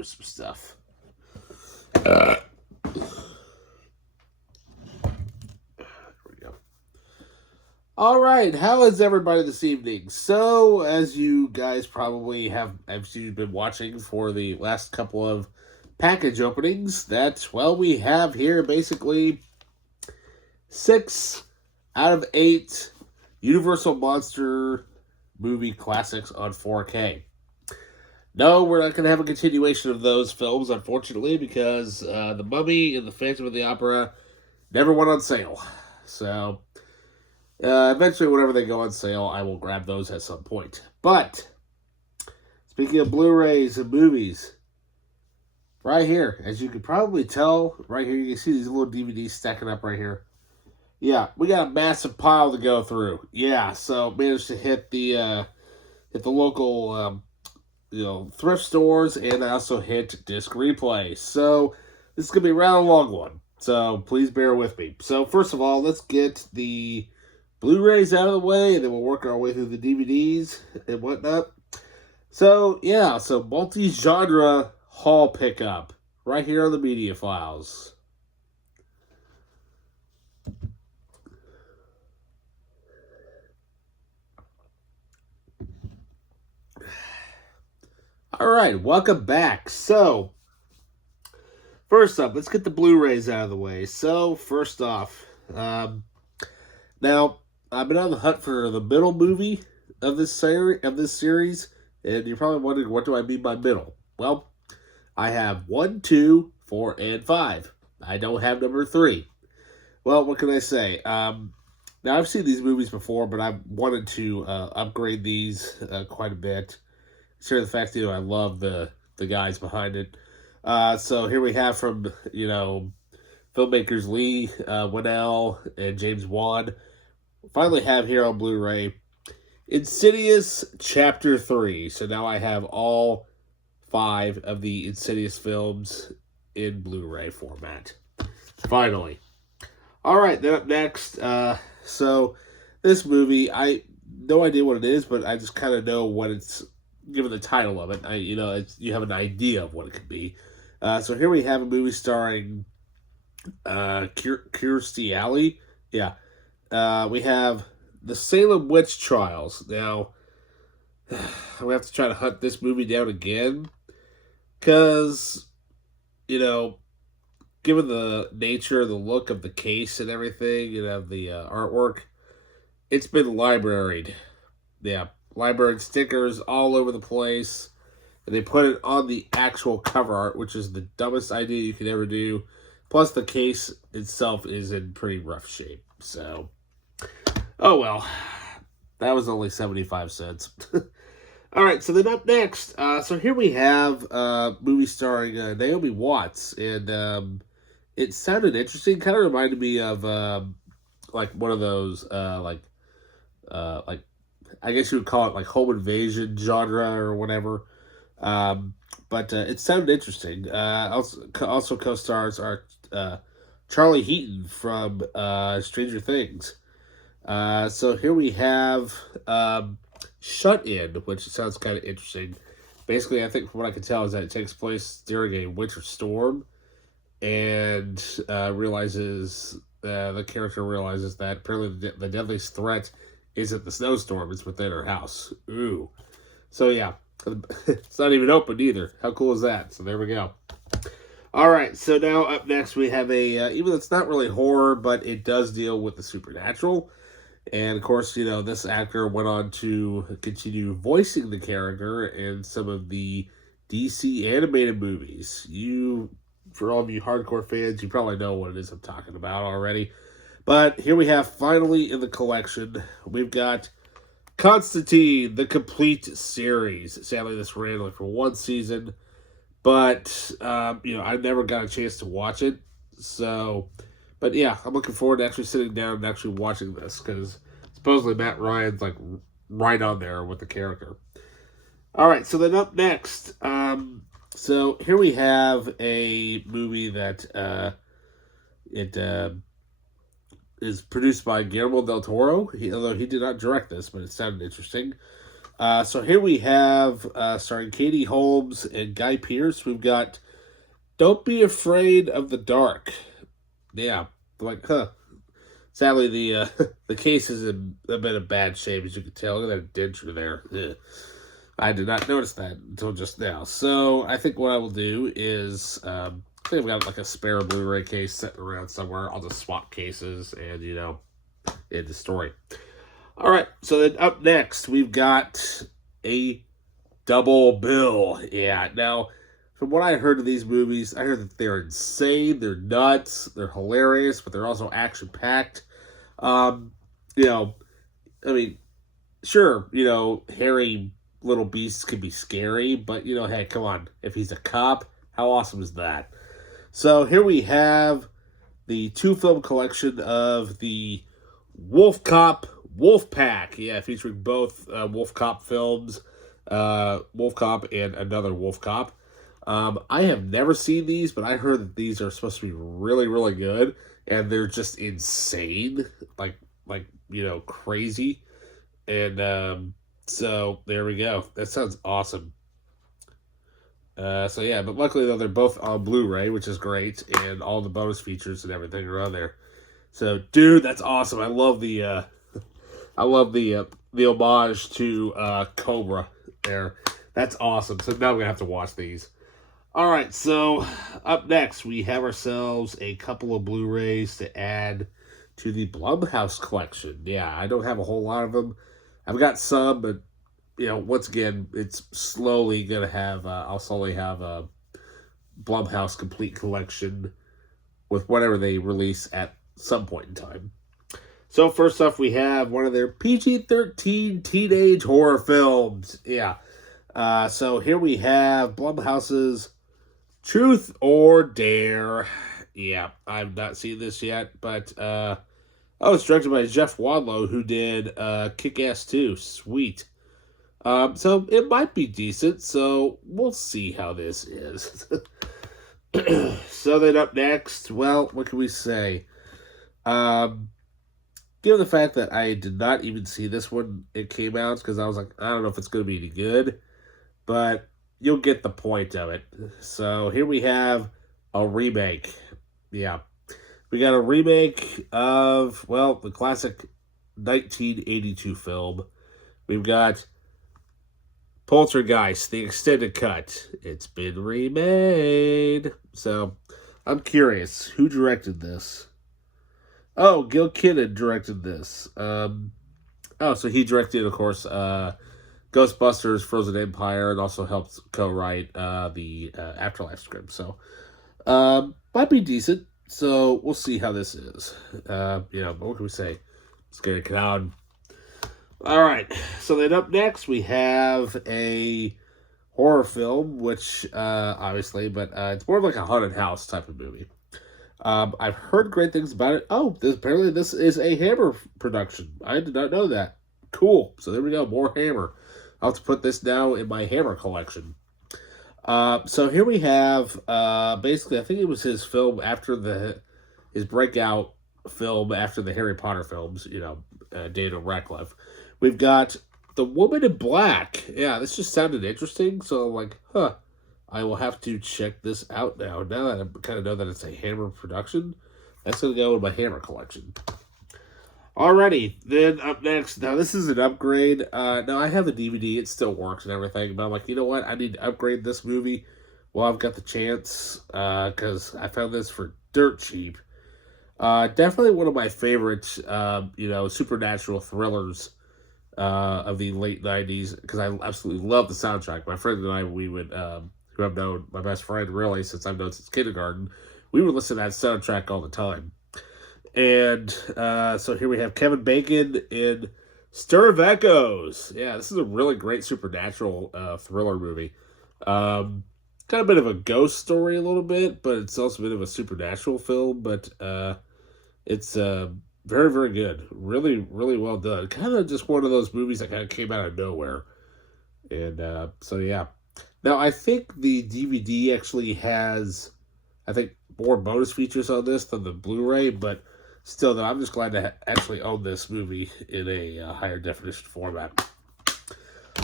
through some stuff. All right, how is everybody this evening? So, as you guys probably have been watching for the last couple of package openings, we have here basically 6 out of 8 Universal Monster movie classics on 4K. No, we're not going to have a continuation of those films, unfortunately, because The Mummy and The Phantom of the Opera never went on sale. So, eventually, whenever they go on sale, I will grab those at some point. But, speaking of Blu-rays and movies, right here, as you can probably tell, right here, you can see these little DVDs stacking up right here. Yeah, we got a massive pile to go through. Yeah, so managed to hit the local thrift stores, and I also hit Disc Replay. So this is gonna be a rather long one. So please bear with me. So first of all, let's get the Blu-rays out of the way, and then we'll work our way through the DVDs and whatnot. So yeah, so multi-genre haul pickup right here on the media files. All right, welcome back. So, first up, let's get the Blu-rays out of the way. So, first off, now I've been on the hunt for the middle movie of this series, and you're probably wondering, what do I mean by middle? Well, I have 1, 2, 4, and 5. I don't have number 3. Well, what can I say? Now I've seen these movies before, but I wanted to upgrade these quite a bit. Share the fact that I love the guys behind it. So here we have from filmmakers Lee Winnell and James Wan. Finally have here on Blu-ray Insidious Chapter 3. So now I have all 5 of the Insidious films in Blu-ray format. Finally. Alright, then up next, so this movie, I no idea what it is, but I just kind of know what it's, given the title of it. You have an idea of what it could be. So here we have a movie starring Kirstie Alley. Yeah. We have The Salem Witch Trials. Now, we have to try to hunt this movie down again, because, given the nature, the look of the case and everything, the artwork, it's been libraried. Yeah, libraried stickers all over the place. And they put it on the actual cover art, which is the dumbest idea you could ever do. Plus, the case itself is in pretty rough shape. So, oh well. That was only 75 cents. Alright, so then up next, so here we have a movie starring Naomi Watts, and it sounded interesting. Kind of reminded me of like one of those like I guess you would call it like home invasion genre or whatever. But it sounded interesting. Also co-stars are Charlie Heaton from Stranger Things. So here we have Shut In, which sounds kind of interesting. Basically, I think from what I can tell is that it takes place during a winter storm, and the character realizes that apparently the deadliest threat isn't the snowstorm, it's within her house. Ooh. So yeah, it's not even open either. How cool is that? So there we go. Alright, so now up next we have even though it's not really horror, but it does deal with the supernatural. And of course, this actor went on to continue voicing the character in some of the DC animated movies. For all of you hardcore fans, you probably know what it is I'm talking about already. But here we have, finally in the collection, we've got Constantine, the complete series. Sadly, this ran only for 1 season. But, I never got a chance to watch it. So, but yeah, I'm looking forward to actually sitting down and actually watching this, because supposedly Matt Ryan's like right on there with the character. Alright, so then up next, so here we have a movie that is produced by Guillermo del Toro, although he did not direct this, but it sounded interesting. So here we have, starring Katie Holmes and Guy Pearce, we've got Don't Be Afraid of the Dark. Yeah, like, sadly, the case is in a bit of bad shape, as you can tell. Look at that denture there. Ugh. I did not notice that until just now. So I think what I will do is, I think I've got like a spare Blu-ray case sitting around somewhere. I'll just swap cases and, end the story. All right, so then up next, we've got a double bill. Yeah, now, from what I heard of these movies, I heard that they're insane, they're nuts, they're hilarious, but they're also action-packed. You know, I mean, sure, hairy little beasts can be scary, but, hey, come on. If he's a cop, how awesome is that? So here we have the two-film collection of the Wolf Cop Wolf Pack. Yeah, featuring both Wolf Cop films, Wolf Cop and Another Wolf Cop. I have never seen these, but I heard that these are supposed to be really, really good, and they're just insane, like crazy. And so there we go. That sounds awesome. So yeah, but luckily though they're both on Blu-ray, which is great, and all the bonus features and everything are on there. So dude, that's awesome. I love the homage to Cobra there. That's awesome. So now I'm gonna have to watch these. All right, so up next we have ourselves a couple of Blu-rays to add to the Blumhouse collection. Yeah, I don't have a whole lot of them. I've got some, but once again, it's slowly gonna have. I'll slowly have a Blumhouse complete collection with whatever they release at some point in time. So first off, we have one of their PG-13 teenage horror films. Yeah. So here we have Blumhouse's Truth or Dare. Yeah, I've not seen this yet, but it's directed by Jeff Wadlow, who did Kick-Ass 2. Sweet. So it might be decent, so we'll see how this is. So then up next, well, what can we say? Given the fact that I did not even see this when it came out, because I was like, I don't know if it's going to be any good, but you'll get the point of it. So here we have a remake. Yeah. We got a remake of, the classic 1982 film. We've got Poltergeist, the extended cut. It's been remade. So, I'm curious, who directed this? Oh, Gil Kinnan directed this. So he directed, of course, Ghostbusters, Frozen Empire, and also helped co-write the Afterlife script. So, might be decent. So, we'll see how this is. But what can we say? Let's get it on. All right. So then up next, we have a horror film, which, obviously, but it's more of like a haunted house type of movie. I've heard great things about it. Oh, apparently this is a Hammer production. I did not know that. Cool. So there we go. More Hammer. I'll have to put this now in my Hammer collection. So here we have, basically, I think it was his film after his breakout film after the Harry Potter films, Daniel Radcliffe. We've got The Woman in Black. Yeah, this just sounded interesting. So I'm like, I will have to check this out now. Now that I kind of know that it's a Hammer production, that's going to go in my Hammer collection. Alrighty, then up next. Now, this is an upgrade. Now, I have the DVD. It still works and everything. But I'm like, you know what? I need to upgrade this movie while I've got the chance. Because I found this for dirt cheap. Definitely one of my favorite, supernatural thrillers of the late 90s. Because I absolutely love the soundtrack. My friend and I, we would... who I've known, my best friend, really, since I've known since kindergarten, we would listen to that soundtrack all the time. And so here we have Kevin Bacon in Stir of Echoes. Yeah, this is a really great supernatural thriller movie. Kind of a bit of a ghost story a little bit, but it's also a bit of a supernatural film, but it's very, very good. Really, really well done. Kind of just one of those movies that kind of came out of nowhere. And so, yeah. Now, I think the DVD actually has, more bonus features on this than the Blu-ray, but still, though, I'm just glad to actually own this movie in a higher definition format.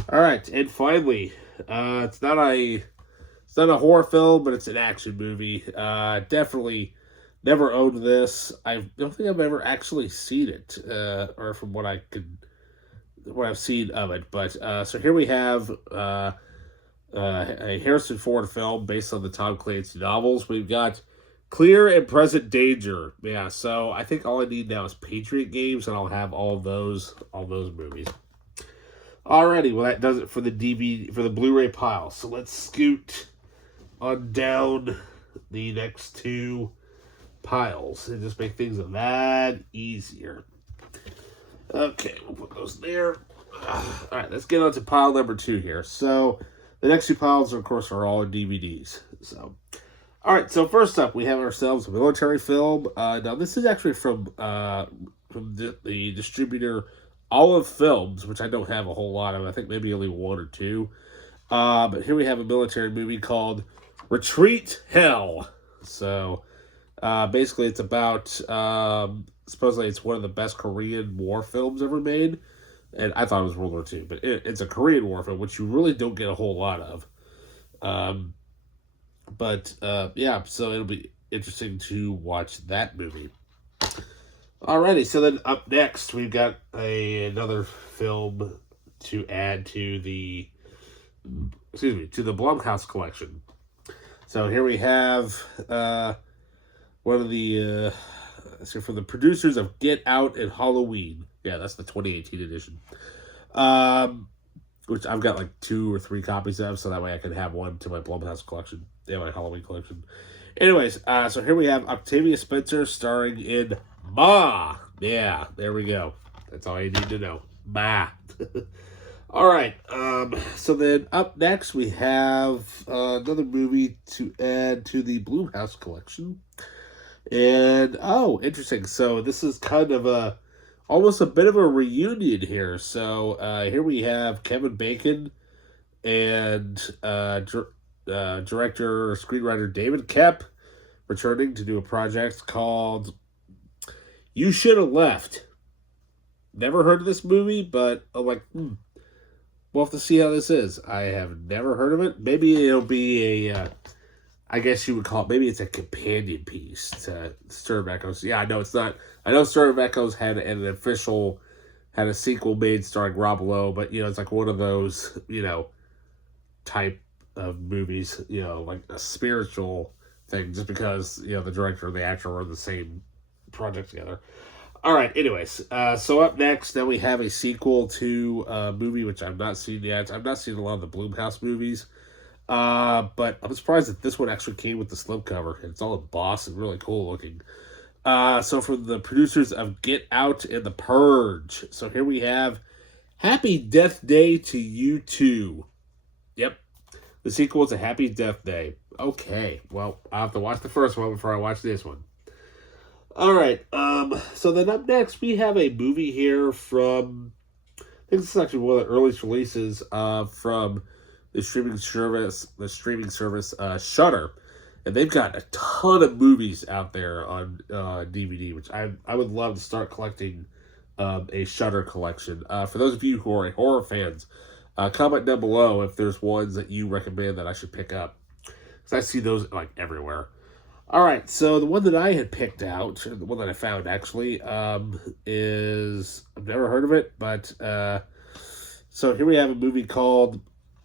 All right, and finally, it's not a horror film, but it's an action movie. Definitely never owned this. I don't think I've ever actually seen it, or from what I've seen of it. But so here we have a Harrison Ford film based on the Tom Clancy novels. We've got Clear and Present Danger. Yeah, so I think all I need now is Patriot Games, and I'll have all those movies. Alrighty, well that does it for the DVD for the Blu-ray pile. So let's scoot on down the next two piles and just make things that easier. Okay, we'll put those there. Alright, let's get on to pile number 2 here. So the next two piles, of course, are all DVDs. So, alright, so first up, we have ourselves a military film. Now, this is actually from the distributor Olive Films, which I don't have a whole lot of. I think maybe only one or two. But here we have a military movie called Retreat Hell. So, basically, it's about, supposedly it's one of the best Korean War films ever made. And I thought it was World War II, but it's a Korean War film, which you really don't get a whole lot of. Yeah, so it'll be interesting to watch that movie. Alrighty, so then up next, we've got another film to add to the Blumhouse collection. So here we have one of the from the producers of Get Out and Halloween. Yeah, that's the 2018 edition. Which I've got like 2 or 3 copies of, so that way I can have one to my Blumhouse collection. Yeah, my Halloween collection. Anyways, so here we have Octavia Spencer starring in Ma. Yeah, there we go. That's all you need to know. Ma. All right. So then up next we have another movie to add to the Blumhouse collection. And interesting. So this is kind of almost a bit of a reunion here. So here we have Kevin Bacon and director or screenwriter David Koepp returning to do a project called You Should Have Left. Never heard of this movie, but I'm like, we'll have to see how this is. I have never heard of it. Maybe it'll be I guess you would call it, maybe it's a companion piece to Stir of Echoes. Yeah, I know it's not. I know Stir of Echoes had a sequel made starring Rob Lowe, but, it's like one of those, type of movies, like a spiritual thing, just because, the director and the actor are in the same project together. All right, anyways, so up next, then we have a sequel to a movie which I've not seen yet. I've not seen a lot of the Blumhouse movies, but I'm surprised that this one actually came with the slipcover. It's all embossed and really cool looking. So from the producers of Get Out and The Purge. So here we have Happy Death Day to You Too. Yep. The sequel is a Happy Death Day. Okay. Well, I'll have to watch the first one before I watch this one. Alright. So then up next, we have a movie here from, I think this is actually one of the earliest releases from the streaming service Shudder. And they've got a ton of movies out there on DVD, which I would love to start collecting a Shudder collection. For those of you who are horror fans, comment down below if there's ones that you recommend that I should pick up, because I see those like everywhere. All right, so the one that I had picked out, the one that I found actually, is, I've never heard of it, but so here we have a movie called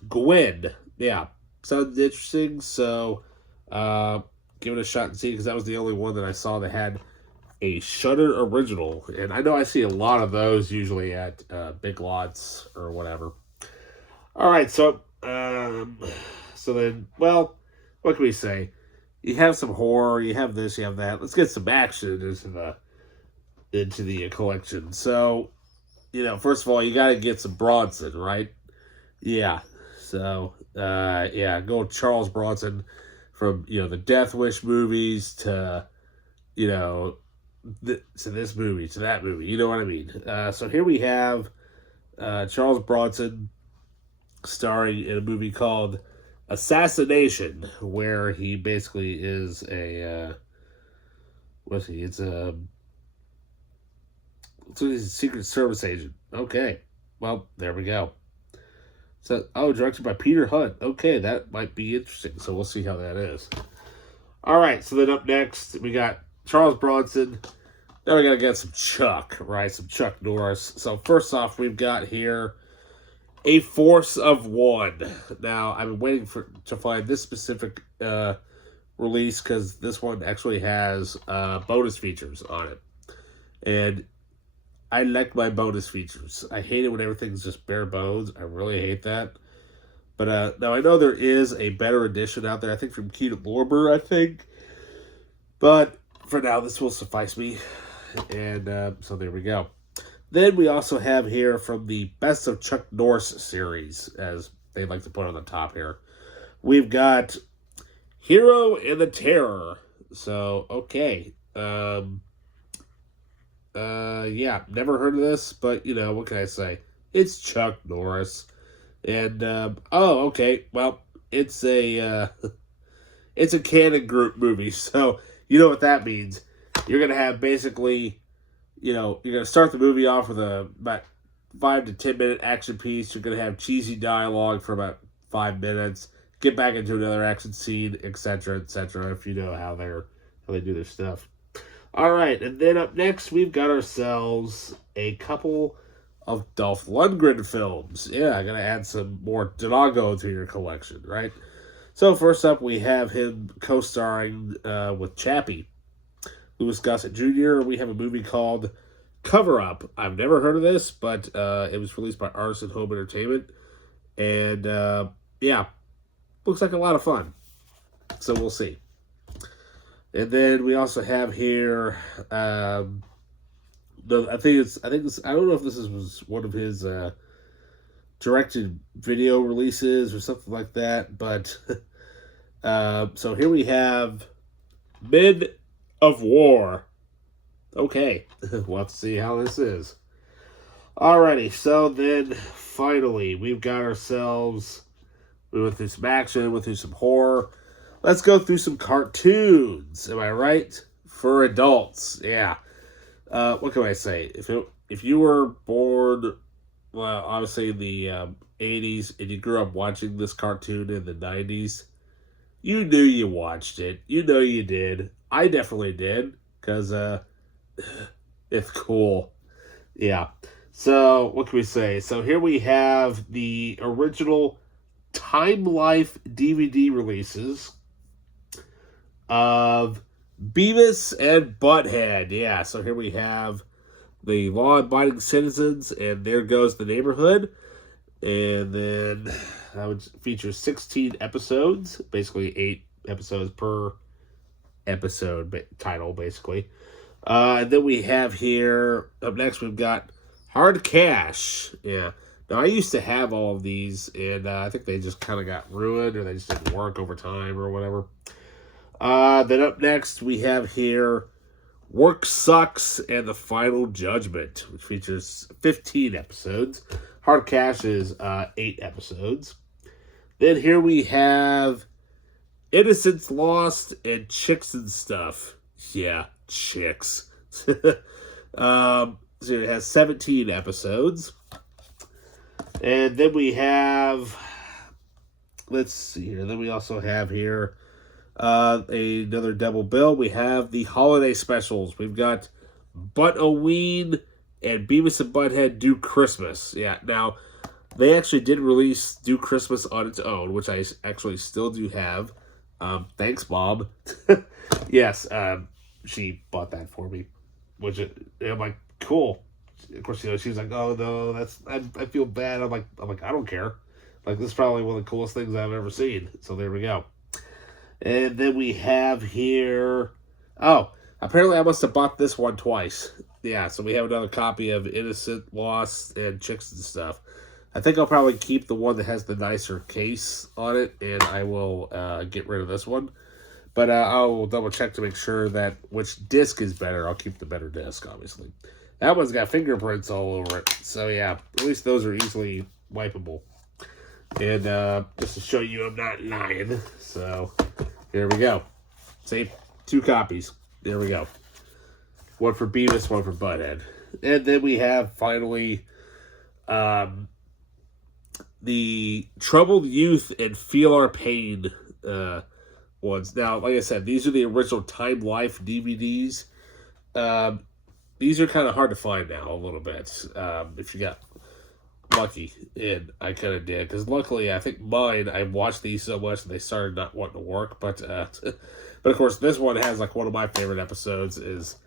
Gwen. Yeah, sounds interesting. So give it a shot and see, because that was the only one that I saw that had a Shudder original, and I know I see a lot of those usually at Big Lots or whatever. All right, so then, well, what can we say? You have some horror, you have this, you have that. Let's get some action into the collection. So, first of all, you got to get some Bronson, right? Yeah. So, go with Charles Bronson, from the Death Wish movies to to this movie, to that movie. You know what I mean? So here we have Charles Bronson starring in a movie called Assassination, where he basically is a he's a Secret Service agent. Okay, well, there we go. So, oh, directed by Peter Hunt. Okay, that might be interesting. So we'll see how that is. All right, so then up next, we got Charles Bronson. Then we got to get some Chuck, right? Some Chuck Norris. So first off, we've got here A Force of One. Now, I've been waiting to find this specific release because this one actually has bonus features on it. And I like my bonus features. I hate it when everything's just bare bones. I really hate that. But now I know there is a better edition out there. I think from Keenan Lorber, I think. But for now, this will suffice me. And so there we go. Then we also have here from the Best of Chuck Norris series, as they like to put on the top here. We've got Hero and the Terror. So, okay. Yeah, never heard of this, but, you know, what can I say? It's Chuck Norris. And, oh, okay, well, it's a Canon Group movie, so you know what that means. You're going to have basically, you know, you're going to start the movie off with about 5 to 10 minute action piece. You're going to have cheesy dialogue for about 5 minutes, get back into another action scene, etc., if you know how they do their stuff. All right, and then up next, we've got ourselves a couple of Dolph Lundgren films. Yeah, I'm going to add some more Drago to your collection, right? So first up, we have him co-starring with Chappie, Louis Gossett Jr. We have a movie called Cover Up. I've never heard of this, but it was released by Artisan Home Entertainment. And, yeah, looks like a lot of fun. So we'll see. And then we also have here, I don't know if this was one of his directed video releases or something like that, but so here we have Men of War. Okay, we'll have to see how this is. Alrighty, so then finally we've got ourselves, we went through some action, we went through some horror. Let's go through some cartoons. Am I right? For adults, yeah. What can I say? If you were born, well, obviously in the 80s, and you grew up watching this cartoon in the 90s, you knew you watched it. You know you did. I definitely did, because it's cool. Yeah. So, what can we say? So, here we have the original Time Life DVD releases of Beavis and Butthead. Yeah, so here we have the Law-Abiding Citizens and There Goes the Neighborhood. And then that would feature 16 episodes, basically 8 episodes per episode title, basically. And then we have here, up next we've got Hard Cash. Yeah. Now, I used to have all of these, and I think they just kind of got ruined, or they just didn't work over time, or whatever. Then up next, we have here Work Sucks and the Final Judgment, which features 15 episodes. Hard Cash is 8 episodes. Then here we have Innocence Lost and Chicks and Stuff. Yeah, chicks. So it has 17 episodes. And then we have, let's see here, then we also have here another double bill. We have the holiday specials. We've got Butt-O-Ween and Beavis and Butthead Do Christmas. Yeah, now, they actually did release Do Christmas on its own, which I actually still do have. Thanks, Mom. Yes, she bought that for me, which I'm like, cool. Of course, you know, she's like, oh, no, I feel bad. I'm like, I don't care. Like, this is probably one of the coolest things I've ever seen. So there we go. And then we have here, oh, apparently I must have bought this one twice. Yeah, so we have another copy of Innocent, Lost, and Chicks and Stuff. I think I'll probably keep the one that has the nicer case on it, and I will get rid of this one. But I'll double check to make sure that which disc is better. I'll keep the better disc, obviously. That one's got fingerprints all over it. So yeah, at least those are easily wipeable. And just to show you I'm not lying. So here we go. Same 2 copies. There we go. One for Beavis, one for Butthead. And then we have finally the Troubled Youth and Feel Our Pain ones. Now, like I said, these are the original Time Life DVDs. These are kind of hard to find now a little bit. If you got lucky, and I kind of did, because luckily I think mine, I watched these so much and they started not wanting to work. But of course, this one has like one of my favorite episodes is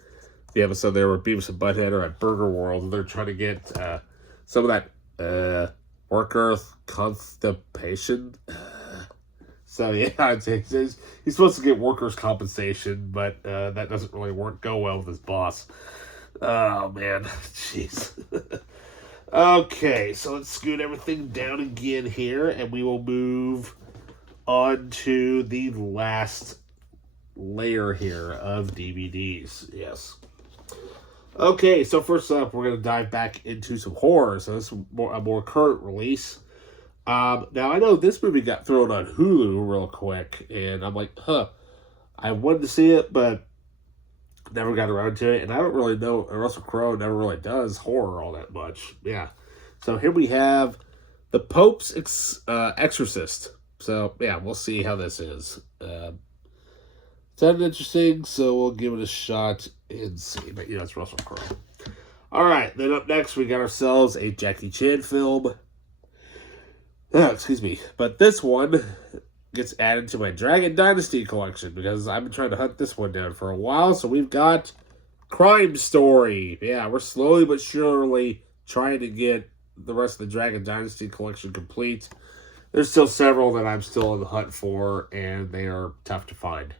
the episode there where Beavis and Butthead are at Burger World and they're trying to get some of that work earth constipation. So yeah, he's supposed to get workers' compensation, but that doesn't really go well with his boss. Oh man, jeez. Okay, so let's scoot everything down again here, and we will move on to the last layer here of DVDs. Yes. Okay, so first up, we're going to dive back into some horror. So this is a more current release. Now, I know this movie got thrown on Hulu real quick, and I'm like, I wanted to see it, but never got around to it. And I don't really know, Russell Crowe never really does horror all that much. Yeah. So here we have The Pope's Exorcist. So, yeah, we'll see how this is. Sounded interesting, so we'll give it a shot and see. But, it's Russell Crowe. All right, then up next, we got ourselves a Jackie Chan film. Oh, excuse me. But this one gets added to my Dragon Dynasty collection because I've been trying to hunt this one down for a while. So we've got Crime Story. Yeah, we're slowly but surely trying to get the rest of the Dragon Dynasty collection complete. There's still several that I'm still on the hunt for, and they are tough to find.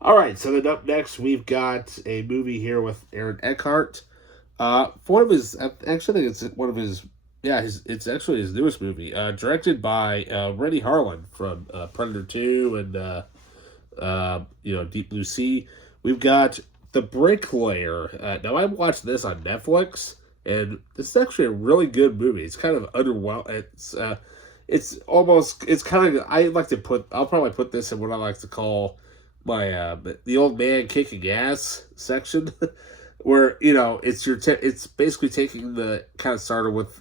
All right, so then up next, we've got a movie here with Aaron Eckhart. One of his, actually, I think it's one of his, it's actually his newest movie, directed by Rennie Harlan from Predator 2 and, Deep Blue Sea. We've got The Bricklayer. Now, I watched this on Netflix, and this is actually a really good movie. It's kind of underwhelming. It's kind of, I'll probably put this in what I like to call my, the old man kicking ass section, where, it's basically taking the, kind of started with,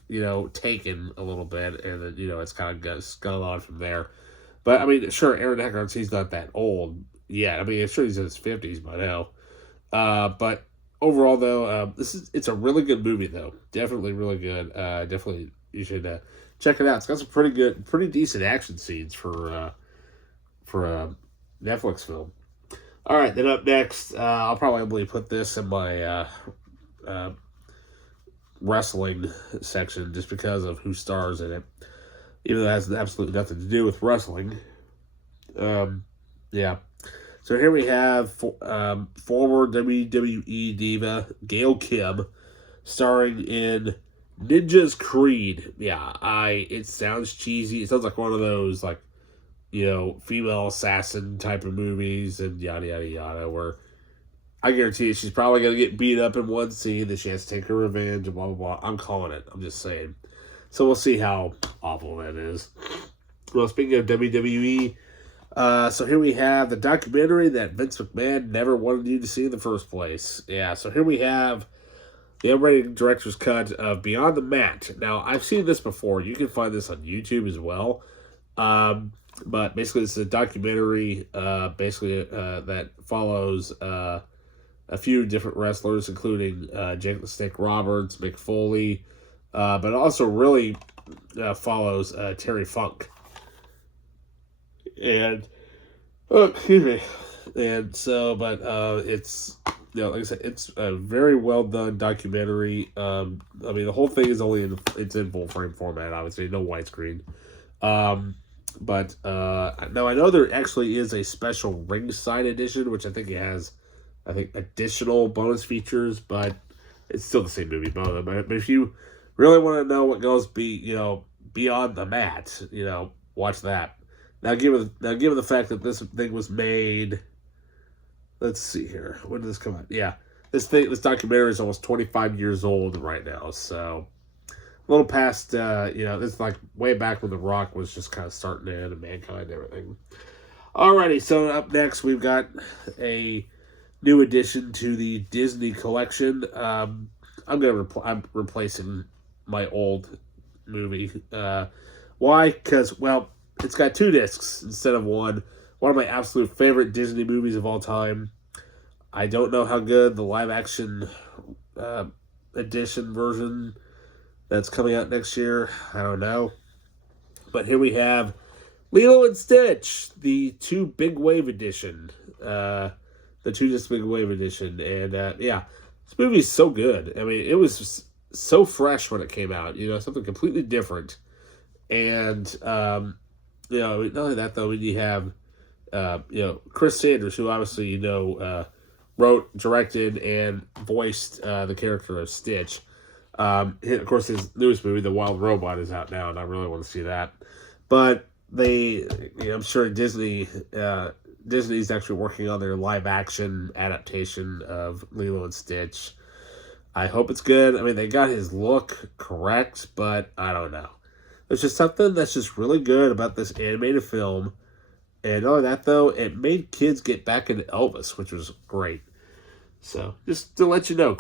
Taken a little bit, and then, it's kind of gone on from there. But, I mean, sure, Aaron Eckhart, he's not that old yet. I mean, I'm sure he's in his 50s by now. But overall, though, it's a really good movie, though. Definitely really good. Definitely, you should check it out. It's got some pretty decent action scenes for a Netflix film. All right, then up next, I'll probably put this in my wrestling section just because of who stars in it, even though it has absolutely nothing to do with wrestling. Yeah. So here we have former WWE diva Gail Kim starring in Ninja's Creed. Yeah, it sounds cheesy. It sounds like one of those, like, female assassin type of movies and yada, yada, yada, where I guarantee you she's probably going to get beat up in one scene, that she has to take her revenge, and blah, blah, blah. I'm calling it. I'm just saying. So we'll see how awful that is. Well, speaking of WWE, so here we have the documentary that Vince McMahon never wanted you to see in the first place. Yeah, so here we have the unrated director's cut of Beyond the Mat. Now, I've seen this before. You can find this on YouTube as well. But basically, this is a documentary, that follows a few different wrestlers, including Jake the Snake Roberts, Mick Foley, but also really follows Terry Funk. And, excuse me. And so, but it's, like I said, it's a very well done documentary. I mean, the whole thing is it's in full frame format, obviously, no widescreen. But now I know there actually is a special ringside edition, which I think it has, additional bonus features, but it's still the same movie. But if you really want to know what goes beyond the mat, watch that. Now, given the fact that this thing was made, let's see here, when did this come out? Yeah, this documentary is almost 25 years old right now, so a little past, it's like way back when The Rock was just kind of starting in and Mankind and everything. Alrighty, so up next we've got a new addition to the Disney collection. I'm replacing my old movie. Why? Because, well, it's got 2 discs instead of 1. One of my absolute favorite Disney movies of all time. I don't know how good the live-action edition version that's coming out next year. I don't know. But here we have Lilo and Stitch, the 2 Big Wave edition. The 2 disc Big Wave edition. And, yeah, this movie is so good. I mean, it was so fresh when it came out. You know, something completely different. And, you know, not only that, though, when you have, you know, Chris Sanders, who obviously, you know, wrote, directed, and voiced the character of Stitch. Of course, his newest movie, The Wild Robot, is out now, and I really want to see that. But you know, I'm sure Disney's actually working on their live-action adaptation of Lilo and Stitch. I hope it's good. I mean, they got his look correct, but I don't know. There's just something that's just really good about this animated film. And not only that, though, it made kids get back into Elvis, which was great. So, just to let you know,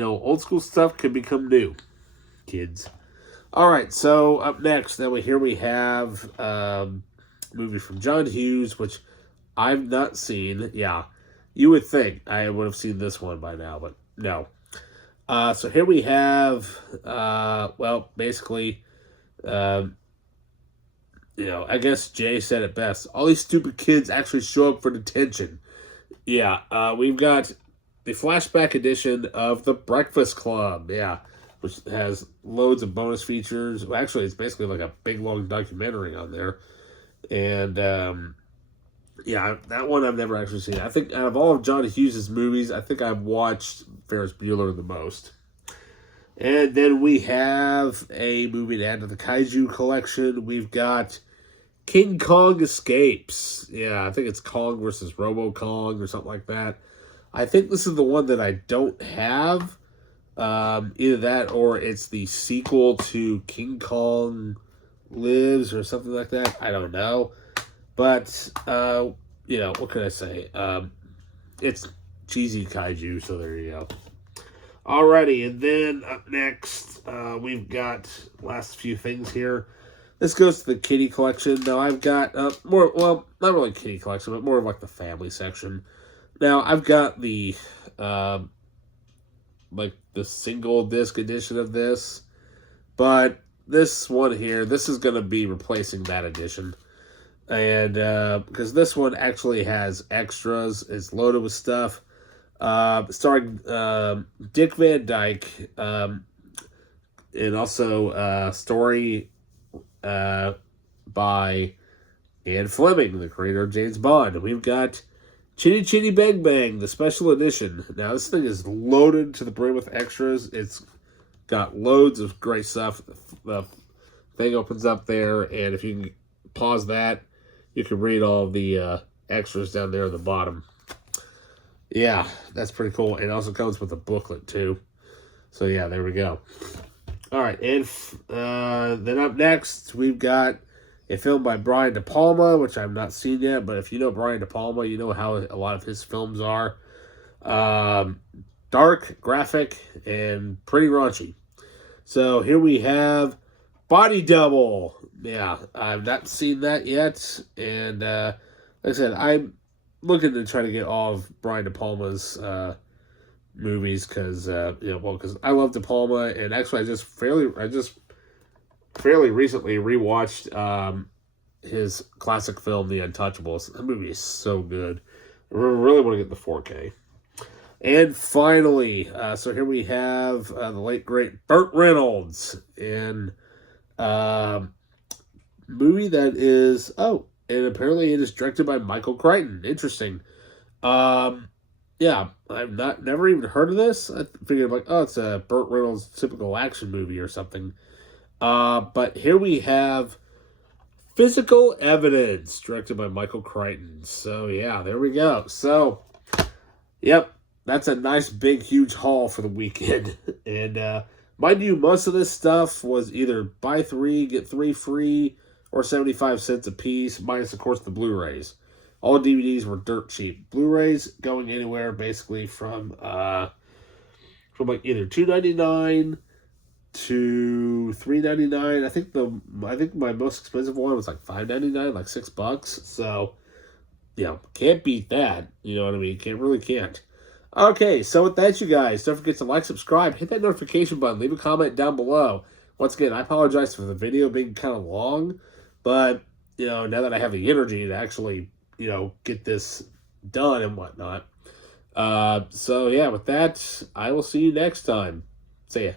old school stuff can become new, kids. All right, so up next, here we have a movie from John Hughes, which I've not seen. Yeah, you would think I would have seen this one by now, but no. So here we have, well, basically, you know, I guess Jay said it best. All these stupid kids actually show up for detention. Yeah, we've got the flashback edition of The Breakfast Club. Yeah, which has loads of bonus features. Well, actually, it's basically like a big, long documentary on there. And, yeah, that one I've never actually seen. I think out of all of John Hughes' movies, I think I've watched Ferris Bueller the most. And then we have a movie to add to the Kaiju collection. We've got King Kong Escapes. Yeah, I think it's Kong versus Robo Kong or something like that. I think this is the one that I don't have. Either that or it's the sequel to King Kong Lives or something like that. I don't know. But, you know, what can I say? It's cheesy kaiju, so there you go. Alrighty, and then up next, we've got last few things here. This goes to the kitty collection. Now, I've got more, well, not really kitty collection, but more of like the family section. Now, I've got the, like the single disc edition of this, but this one here, this is going to be replacing that edition. And, because this one actually has extras, it's loaded with stuff. Starring Dick Van Dyke, and also story by Ian Fleming, the creator of James Bond. We've got Chitty Chitty Bang Bang, the special edition. Now, this thing is loaded to the brim with extras. It's got loads of great stuff. The thing opens up there, and if you can pause that, you can read all the extras down there at the bottom. Yeah, that's pretty cool. It also comes with a booklet, too. So, yeah, there we go. All right, and then up next, we've got a film by Brian De Palma, which I've not seen yet, but if you know Brian De Palma, you know how a lot of his films are. Dark, graphic, and pretty raunchy. So, here we have Body Double. Yeah, I've not seen that yet, and like I said, I'm looking to try to get all of Brian De Palma's movies because because I love De Palma, and actually I just fairly recently rewatched his classic film The Untouchables. That movie is so good. I really want to get the 4K. And finally, so here we have the late great Burt Reynolds in movie that is and apparently it is directed by Michael Crichton. Interesting. Yeah, I've never even heard of this. I figured it's a Burt Reynolds typical action movie or something. But here we have Physical Evidence, directed by Michael Crichton. So yeah, there we go. So, yep, that's a nice big huge haul for the weekend. And mind you, most of this stuff was either buy 3, get 3 free, or 75 cents a piece, minus, of course, the Blu-rays. All DVDs were dirt cheap. Blu-rays going anywhere, basically, from like, either $2.99 to $3.99. I think my most expensive one was like $5.99, like $6. So, can't beat that. You know what I mean? Can't. Okay, so with that, you guys, don't forget to like, subscribe, hit that notification button, leave a comment down below. Once again, I apologize for the video being kind of long, but, now that I have the energy to actually, get this done and whatnot. So, yeah, with that, I will see you next time. See ya.